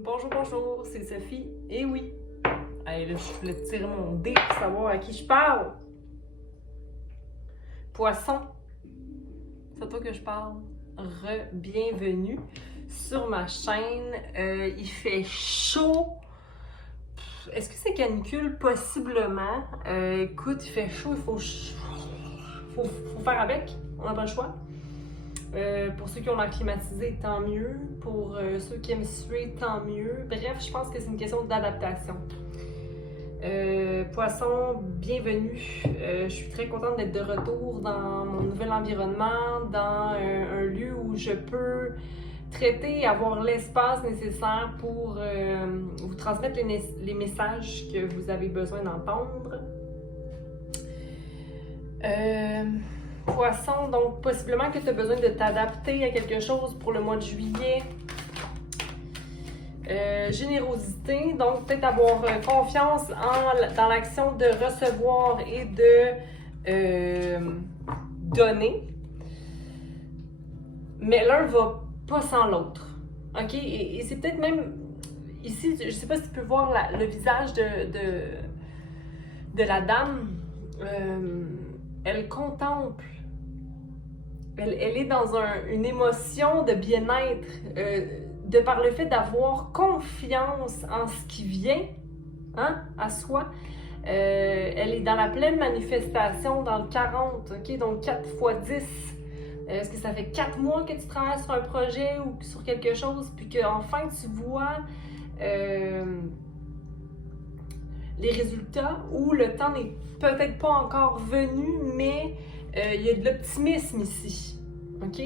Bonjour, bonjour, c'est Sophie. Et oui, hey, là, je voulais tirer mon dé pour savoir à qui je parle. Poisson, c'est à toi que je parle. Bienvenue sur ma chaîne. Il fait chaud. Est-ce que c'est canicule? Possiblement. Écoute, il fait chaud, faut faire avec. On n'a pas le choix. Pour ceux qui ont l'air climatisé, tant mieux. Pour ceux qui aiment suer, tant mieux. Bref, je pense que c'est une question d'adaptation. Poisson, bienvenue. Je suis très contente d'être de retour dans mon nouvel environnement, dans un lieu où je peux traiter et avoir l'espace nécessaire pour vous transmettre les messages que vous avez besoin d'entendre. Poisson, donc possiblement que tu as besoin de t'adapter à quelque chose pour le mois de juillet. Générosité, donc peut-être avoir confiance dans l'action de recevoir et de donner. Mais l'un va pas sans l'autre. OK? Et c'est peut-être même ici, je sais pas si tu peux voir le visage de la dame. Elle contemple. Elle est dans une émotion de bien-être, de par le fait d'avoir confiance en ce qui vient, hein, à soi. Elle est dans la pleine manifestation dans le 40, ok? Donc 4 fois 10. Est-ce que ça fait 4 mois que tu travailles sur un projet ou sur quelque chose, puis qu'enfin tu vois les résultats, ou le temps n'est peut-être pas encore venu, mais il y a de l'optimisme ici. OK?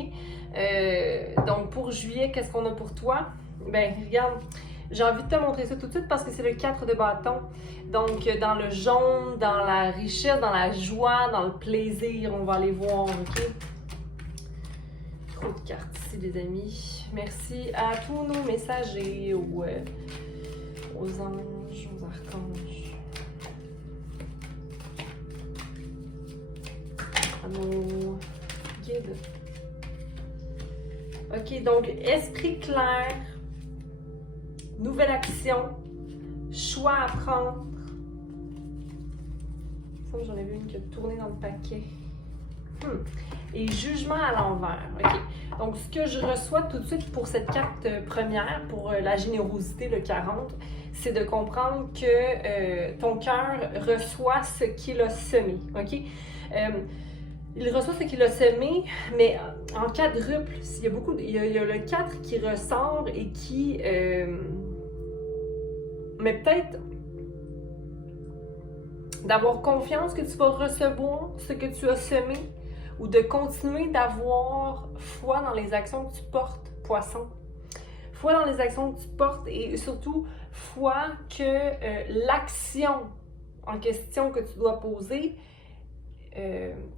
Donc, pour juillet, qu'est-ce qu'on a pour toi? Ben, regarde, j'ai envie de te montrer ça tout de suite parce que c'est le 4 de bâton. Donc, dans le jaune, dans la richesse, dans la joie, dans le plaisir, on va aller voir, OK? Trop de cartes ici, les amis. Merci à tous nos messagers, aux anges, aux archanges, à nos guides. OK, donc esprit clair, nouvelle action, choix à prendre. Ça, j'en ai vu une qui a tourné dans le paquet. Et jugement à l'envers. OK. Donc, ce que je reçois tout de suite pour cette carte première, pour la générosité, le 40, c'est de comprendre que ton cœur reçoit ce qu'il a semé. OK? Il reçoit ce qu'il a semé, mais en quadruple. Il y a le 4 qui ressort et qui... mais peut-être d'avoir confiance que tu vas recevoir ce que tu as semé, ou de continuer d'avoir foi dans les actions que tu portes, poisson. Foi dans les actions que tu portes et surtout foi que l'action en question que tu dois poser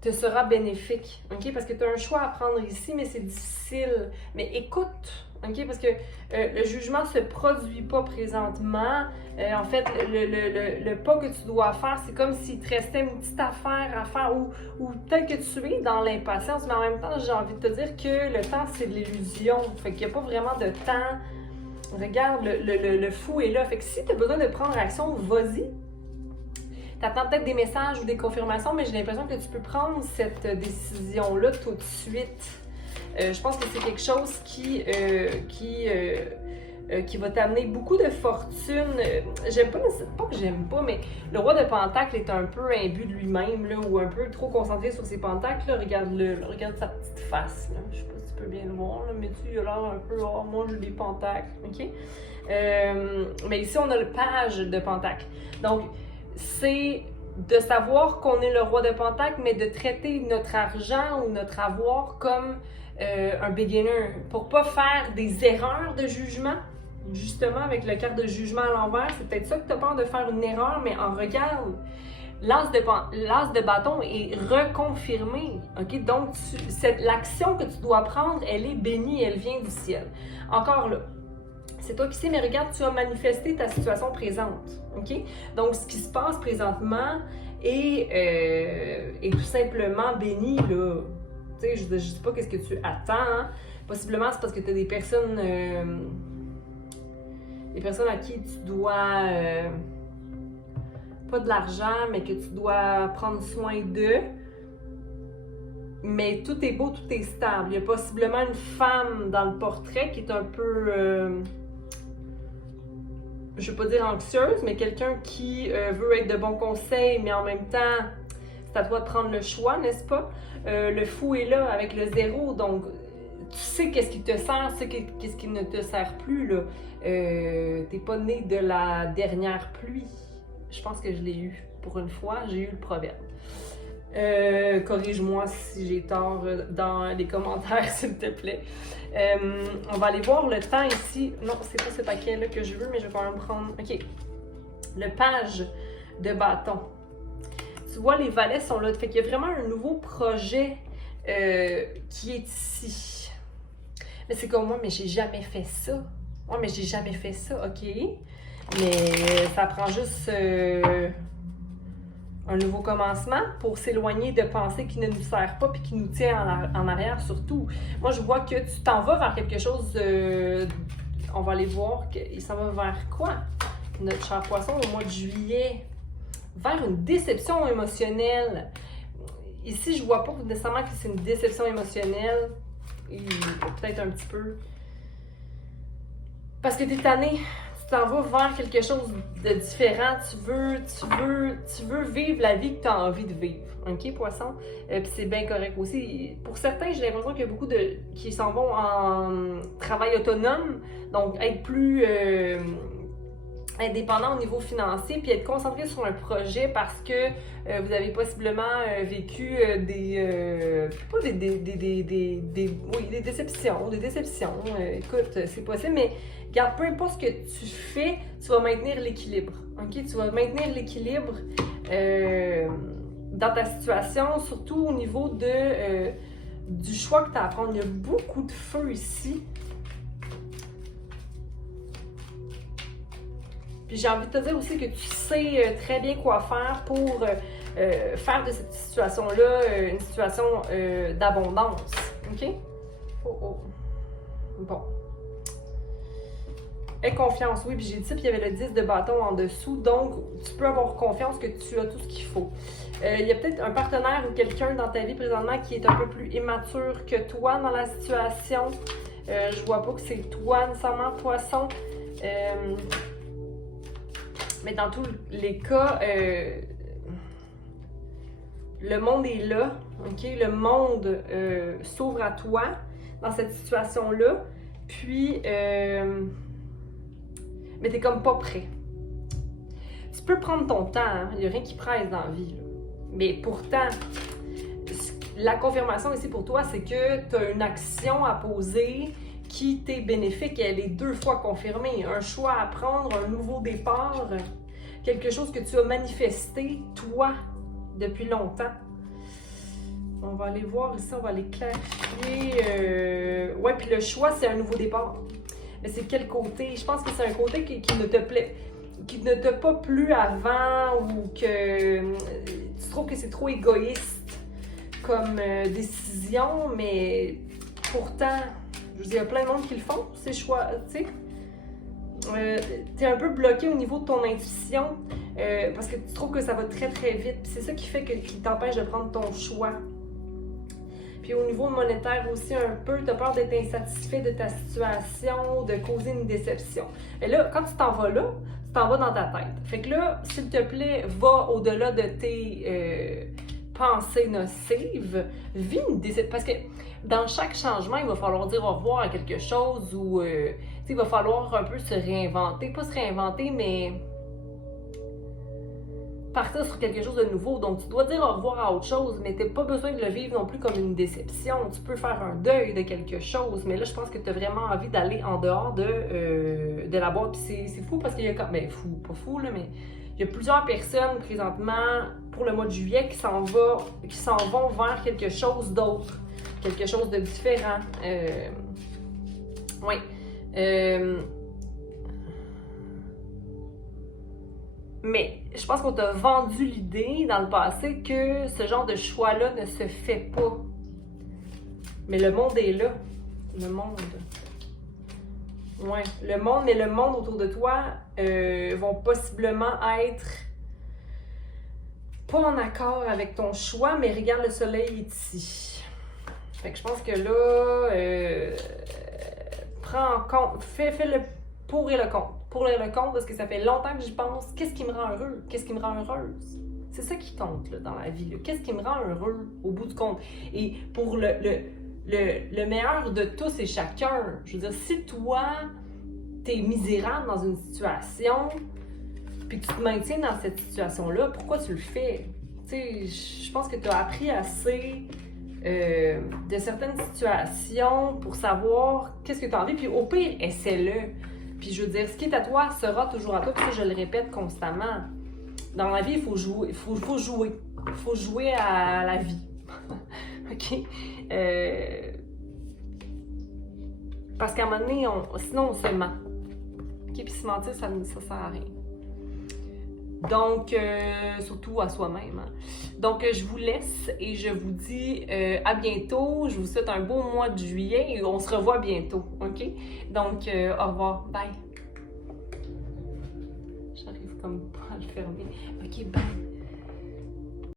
te sera bénéfique, OK? Parce que tu as un choix à prendre ici, mais c'est difficile. Mais écoute, OK? Parce que le jugement ne se produit pas présentement. En fait, le pas que tu dois faire, c'est comme s'il te restait une petite affaire à faire ou peut-être que tu es dans l'impatience, mais en même temps, j'ai envie de te dire que le temps, c'est de l'illusion. Fait qu'il n'y a pas vraiment de temps. Regarde, le fou est là. Fait que si tu as besoin de prendre action, vas-y. T'attends peut-être des messages ou des confirmations, mais j'ai l'impression que tu peux prendre cette décision-là tout de suite. Je pense que c'est quelque chose qui va t'amener beaucoup de fortune. J'aime pas que j'aime pas, mais le roi de Pentacle est un peu imbu de lui-même, là, ou un peu trop concentré sur ses pentacles. Là. Regarde sa petite face. Là. Je sais pas si tu peux bien le voir, là, mais il a l'air un peu, oh, moi j'ai des pentacles. OK? Mais ici, on a le page de Pentacle. Donc, c'est de savoir qu'on est le roi de Pentacle, mais de traiter notre argent ou notre avoir comme un beginner, pour pas faire des erreurs de jugement. Justement, avec le carte de jugement à l'envers, c'est peut-être ça que tu as peur de faire une erreur, mais en regarde, l'as de bâton est reconfirmé. OK? Donc, l'action que tu dois prendre, elle est bénie, elle vient du ciel. Encore là, c'est toi qui sais, mais regarde, tu as manifesté ta situation présente. OK? Donc, ce qui se passe présentement est tout simplement béni, là. Tu sais, je ne sais pas qu'est-ce que tu attends. Hein? Possiblement, c'est parce que tu as des personnes les personnes à qui tu dois, pas de l'argent, mais que tu dois prendre soin d'eux. Mais tout est beau, tout est stable. Il y a possiblement une femme dans le portrait qui est un peu, je ne veux pas dire anxieuse, mais quelqu'un qui veut être de bons conseils, mais en même temps, c'est à toi de prendre le choix, n'est-ce pas? Le fou est là avec le 0, donc tu sais qu'est-ce qui te sert, tu sais qu'est-ce qui ne te sert plus, là. T'es pas né de la dernière pluie. Je pense que je l'ai eu pour une fois, j'ai eu le proverbe. Corrige-moi si j'ai tort dans les commentaires, s'il te plaît. On va aller voir le temps ici. Non, c'est pas ce paquet-là que je veux, mais je vais quand même prendre... OK. Le page de bâton. Tu vois, les valets sont là. Fait qu'il y a vraiment un nouveau projet qui est ici. Mais c'est comme moi, mais j'ai jamais fait ça. Ouais, mais j'ai jamais fait ça, OK. Mais ça prend juste... un nouveau commencement pour s'éloigner de pensées qui ne nous servent pas puis qui nous tient en arrière surtout. Moi, je vois que tu t'en vas vers quelque chose on va aller voir qu'il s'en va vers quoi? Notre cher poisson au mois de juillet. Vers une déception émotionnelle. Ici, je vois pas nécessairement que c'est une déception émotionnelle. Peut-être un petit peu. Parce que t'es tanné. Tu t'en vas vers quelque chose de différent, tu veux vivre la vie que tu as envie de vivre, ok, poisson? Puis c'est bien correct aussi. Pour certains, j'ai l'impression qu'il y a beaucoup qui s'en vont en travail autonome, donc être plus indépendant au niveau financier, puis être concentré sur un projet parce que vous avez possiblement vécu des déceptions, écoute, c'est possible, mais regarde, peu importe ce que tu fais, tu vas maintenir l'équilibre, ok? Tu vas maintenir l'équilibre dans ta situation, surtout au niveau du choix que tu as à prendre. Il y a beaucoup de feu ici. Puis j'ai envie de te dire aussi que tu sais très bien quoi faire pour faire de cette situation-là une situation d'abondance. OK? Oh, oh. Bon. Aie confiance. Oui, puis j'ai dit ça, puis il y avait le 10 de bâton en dessous. Donc, tu peux avoir confiance que tu as tout ce qu'il faut. Il y a peut-être un partenaire ou quelqu'un dans ta vie présentement qui est un peu plus immature que toi dans la situation. Je vois pas que c'est toi nécessairement, poisson. Mais dans tous les cas, le monde est là, ok? Le monde s'ouvre à toi dans cette situation-là, puis, mais t'es comme pas prêt. Tu peux prendre ton temps, hein? Il n'y a rien qui presse dans la vie, là. Mais pourtant, la confirmation ici pour toi, c'est que tu as une action à poser qui t'est bénéfique, elle est 2 fois confirmée. Un choix à prendre, un nouveau départ, quelque chose que tu as manifesté, toi, depuis longtemps. On va aller voir ici, on va aller clarifier. Ouais, puis le choix, c'est un nouveau départ. Mais c'est quel côté? Je pense que c'est un côté qui ne te plaît, qui ne t'a pas plu avant ou que tu trouves que c'est trop égoïste comme décision, mais pourtant... Je veux dire, il y a plein de monde qui le font, ces choix, tu sais. Tu es un peu bloqué au niveau de ton intuition parce que tu trouves que ça va très très vite. Puis c'est ça qui fait qui t'empêche de prendre ton choix. Puis au niveau monétaire aussi un peu, tu as peur d'être insatisfait de ta situation, de causer une déception. Et là, quand tu t'en vas là, tu t'en vas dans ta tête. Fait que là, s'il te plaît, va au-delà de tes pensées nocives, vis une déception. Parce que dans chaque changement, il va falloir dire au revoir à quelque chose ou il va falloir un peu se réinventer. Pas se réinventer, mais partir sur quelque chose de nouveau. Donc, tu dois dire au revoir à autre chose, mais tu n'as pas besoin de le vivre non plus comme une déception. Tu peux faire un deuil de quelque chose, mais là, je pense que tu as vraiment envie d'aller en dehors de la boîte. Puis c'est fou parce qu'il y a quand même... fou, pas fou, là, mais il y a plusieurs personnes présentement pour le mois de juillet qui s'en vont vers quelque chose d'autre. Quelque chose de différent. Oui. Mais je pense qu'on t'a vendu l'idée dans le passé que ce genre de choix-là ne se fait pas. Mais le monde est là. Le monde. Ouais, le monde, mais le monde autour de toi vont possiblement être pas en accord avec ton choix, mais regarde, le soleil est ici. Fait que je pense que là, prends en compte, fais le pour et le contre. Pour et le contre, parce que ça fait longtemps que j'y pense. Qu'est-ce qui me rend heureux? Qu'est-ce qui me rend heureuse? C'est ça qui compte là, dans la vie. Là. Qu'est-ce qui me rend heureux au bout du compte? Et pour le meilleur de tous et chacun, je veux dire, si toi, t'es misérable dans une situation, puis que tu te maintiens dans cette situation-là, pourquoi tu le fais? Tu sais, je pense que tu as appris assez de certaines situations pour savoir qu'est-ce que tu as envie, puis au pire, essaie-le. Puis je veux dire, ce qui est à toi sera toujours à toi, puis ça, je le répète constamment. Dans la vie, il faut jouer. Il faut jouer. Il faut jouer à la vie. OK? Parce qu'à un moment donné, sinon on se ment. OK? Puis se mentir, ça sert à rien. Donc, surtout à soi-même. Hein? Donc, je vous laisse et je vous dis à bientôt. Je vous souhaite un beau mois de juillet et on se revoit bientôt. OK? Donc, au revoir. Bye. J'arrive comme pas à le fermer. OK, bye.